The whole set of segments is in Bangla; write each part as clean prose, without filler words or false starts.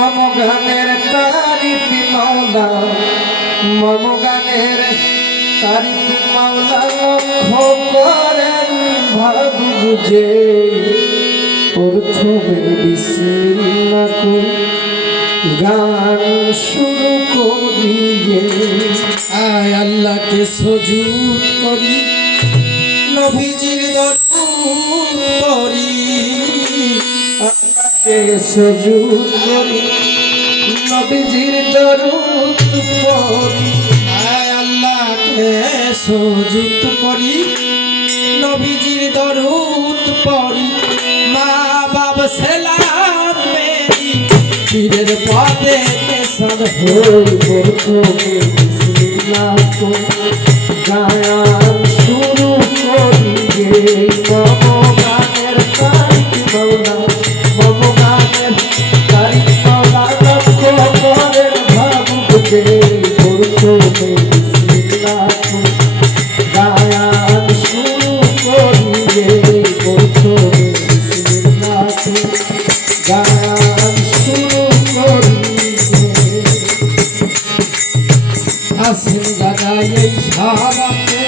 মম গানের তারিফ মাওলা মম গানের তারিফ মাওলা লক্ষ্য করেন ভাব বুঝে প্রথমে বিসমিল্লাহ করি গান শুরু করিয়ে আয় আল্লাহকে সুজুদ করি নবীজির দরুদ পড়ি আল্লাহকে সুজুদ করি নবীজির দরুদ পড়ি আয় আল্লাহকে সুজুদ করি নবীজির দরুদ পড়ি মা বাপ সেলাম মেরি পীরের পদে সদ হই প্রথমে বিসমিল্লাহ করি গান শুরু করিয়ে মম গানের তারিফ মাওলা মম গানের তারিফ মাওলা লক্ষ্য করেন ভাব বুঝে প্রথমে বিসমিল্লাহ করি গান শুরু করিয়ে প্রথমে বিসমিল্লাহ করি গান শুরু করিয়ে আসিম দাদা এই সবাকে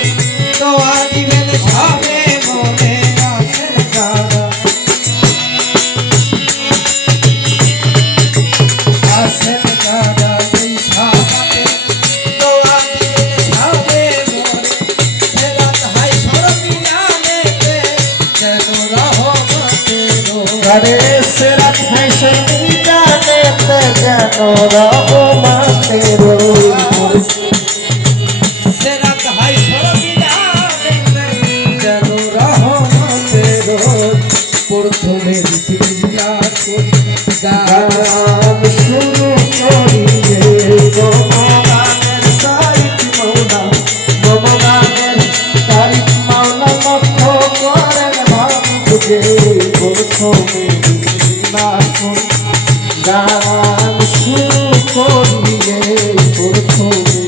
দোয়া দিবেন সবে মনে আসেন দাদা আসেন দাদা এই সবাকে দোয়া দিবেন সবে মনে সেরাত হাই সরমিয়ানেতে যেন রহমতের আরে সেরাত হাই সরমিয়ানেতে যেন রহমতের সেরাত হাই সরমিয়ানেতে যেন রহমতের প্রথমে বিসমিল্লাহ করি গান শুরু করিয়ে মম গানের তারিফ মাওলা মম গানের তারিফ মাওলা লক্ষ্য করেন ভাব বুঝে প্রথমে বিসমিল্লাহ করি গান শুরু করিয়ে প্রথমে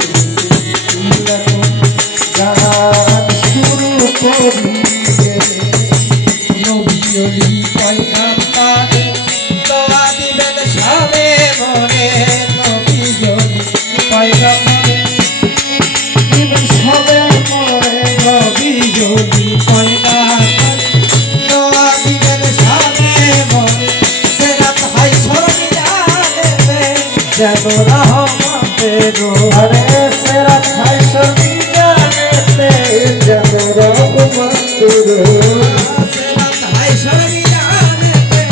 বিসমিল্লাহ করি গান শুরু করিয়ে নবী ওলি পয়গম্বর দোয়া দিবেন সবে মনে নবী ওলি পয়গম্বর দিবেন সবে মনে নবী ওলি পয়গম্বর দোয়া দিবেন সবে মনে সেরাত হাই সরমিয়ানেতে যেন রহমতের আরে সেরাত হাই সরমিয়ানেতে যেন রহমতের সেরাত হাই সরমিয়ানেতে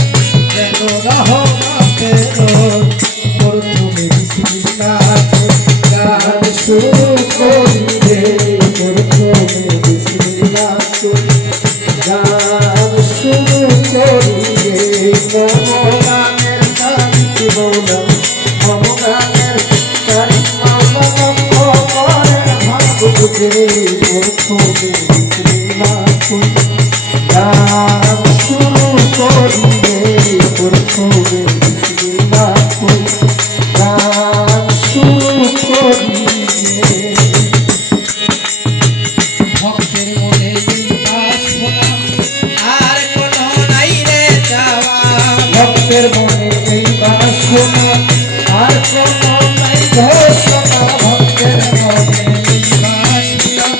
যেন রহমতের প্রথমে বিসমিল্লাহ গান শুরু করিয়ে প্রথমে বিসমিল্লাহ করি গান শুরু করিয়ে মম গানের তারিফ মাওলা মম গানের তারিফ মাওলা লক্ষ্য করেন ভাব বুঝে প্রথমে বিসমিল্লাহ করি গান শুরু করিয়ে প্রথমে বিসমিল্লাহ করি গান শুরু করিয়ে ভক্তের মনে বাসনা আর কোনো নাই রে যাওয়া ভক্তের মনে এই বাসনা আর কোনো নাই ঘোষণা ভক্তের মনে এই বাসনা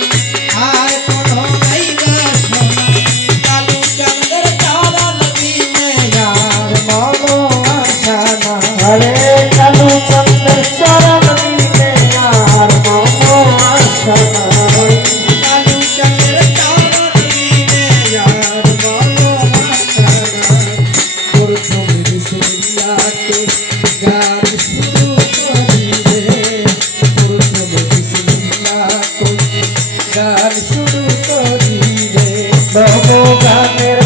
আর কোনো নাই বাসনা কালু চন্দ্রের চরণ বিনে আর মনো আশা না আরে কালু চন্দ্রের চরণ বিনে আর মম আশা নাই কালু চন্দ্রের চরণ বিনে আর মনো আশা না প্রথমে বিসমিল্লাহ করি গান শুরু করি রে প্রথমে বিসমিল্লাহ করি গান শুরু করি রে মম গানের